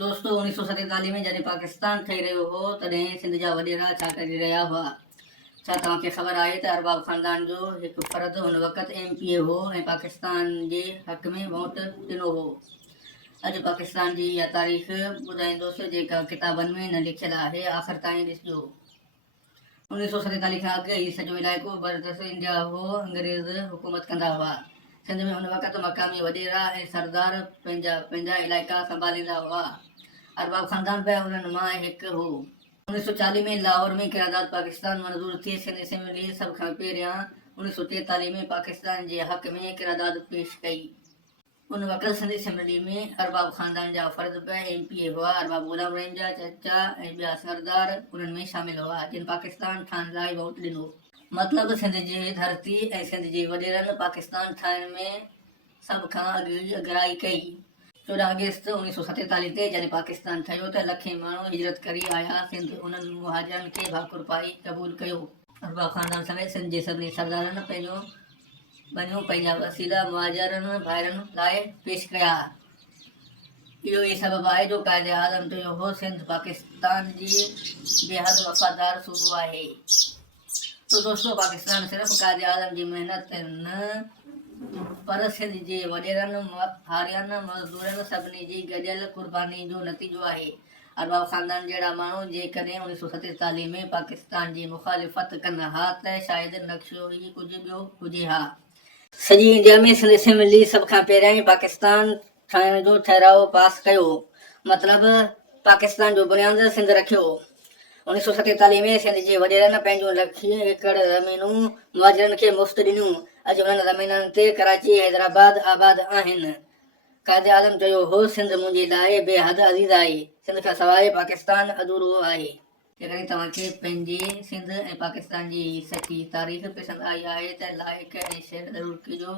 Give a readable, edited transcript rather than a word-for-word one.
दोस्तों 1947 में जॾहिं पाकिस्तान ठही रहियो हो तॾहिं सिंध जा वॾेरा छा करे रहिया हुआ। छा तव्हांखे ख़बर आहे त अरबाब ख़ानदान जो हिकु फ़र्द हुन वक़्तु MPA हो ऐं पाकिस्तान जे हक़ में वोट ॾिनो हो। अॼु पाकिस्तान जी इहा तारीख़ ॿुधाईंदुसि जेका किताबनि में न लिखियलु आहे। आख़िर ताईं ॾिसजो। 1947 खां अॻु हीउ सॼो इलाइक़ो बरदस्त इंडिया हो। अंग्रेज़ हुकूमत कंदा हुआ। सिंध में हुन वक़्तु मक़ामी वॾेरा ऐं सरदार पंहिंजा पंहिंजा इलाइक़ा संभालींदा हुआ। अरबाब ख़ानदान बि उन्हनि मां हिकु हो। 1940 में लाहौर में क़यादत पाकिस्तान मंज़ूर थी। सिंध असेंबली सभ खां पहिरियां 1943 में पाकिस्तान जे हक़ में क़यादत पेश कई। उन वक़्तु सिंध असेंबली में अरबाब ख़ानदान जा फ़र्द बि MPA हुआ। अरबाब ग़ुलाम रहीम जा चाचा ऐं ॿिया सरदार उन्हनि में शामिल हुआ जिन पाकिस्तान ठाहिण लाइ वोट ॾिनो। मतिलबु सिंध जी धरती ऐं सिंध जे वॾेरनि पाकिस्तान ठाहिण में सभ खां अॻराई कई। 14 अगस्त 1947 ते जॾहिं पाकिस्तान ठहियो त लखे माण्हू हिजरत करे आया। सिंध उन्हनि मुहाजिरनि खे भाकुर पाई क़बूल कयो। अरबाब ख़ानदान समेत सिंध जे सभिनी सरदारनि पंहिंजा वसीला मुहाजिरनि भाइरनि लाइ पेश कया। इहो ई सबबु आहे जो क़ाइदे आज़म चयो हो सिंध पाकिस्तान जी बेहद वफ़ादार सूबो आहे। तो दोस्तों पाकिस्तान सिर्फ़ क़ाइदे आज़म जी महिनत न पर सिंध जे वॾेरनि हारियनि मज़दूरनि सभिनी जी गॾियल क़ुर्बानी जो नतीजो आहे। अरबाब ख़ानदान जहिड़ा माण्हू जेकॾहिं 1947 में पाकिस्तान जी मुख़ालिफ़त कनि हा त शायदि नक्शो ई कुझु ॿियो हुजे हा। सॼी इंडिया में सिंध असेंबली सभ खां पहिरियां ई पाकिस्तान ठाहिण जो ठहिराउ पास कयो। मतिलबु पाकिस्तान जो बुनियादु सिंध रखियो। 1947 में सिंध जे वॾेरनि पंहिंजूं लखीं एकड़ ज़मीनूं मुहाजिरनि खे मुफ़्त ॾिनियूं। अॼु उन्हनि ज़मीननि ते कराची हैदराबाद आबाद आहिनि। क़ाइदे आज़म चयो हो सिंध मुंहिंजे लाइ बेहद अज़ीज़ आहे। सिंध खां सवाइ पाकिस्तान अधूरो आहे। जेकॾहिं तव्हांखे पंहिंजे सिंध ऐं पाकिस्तान जी सची तारीख़ पसंदि आई आहे त लाइक ऐं शेयर ज़रूरु कजो।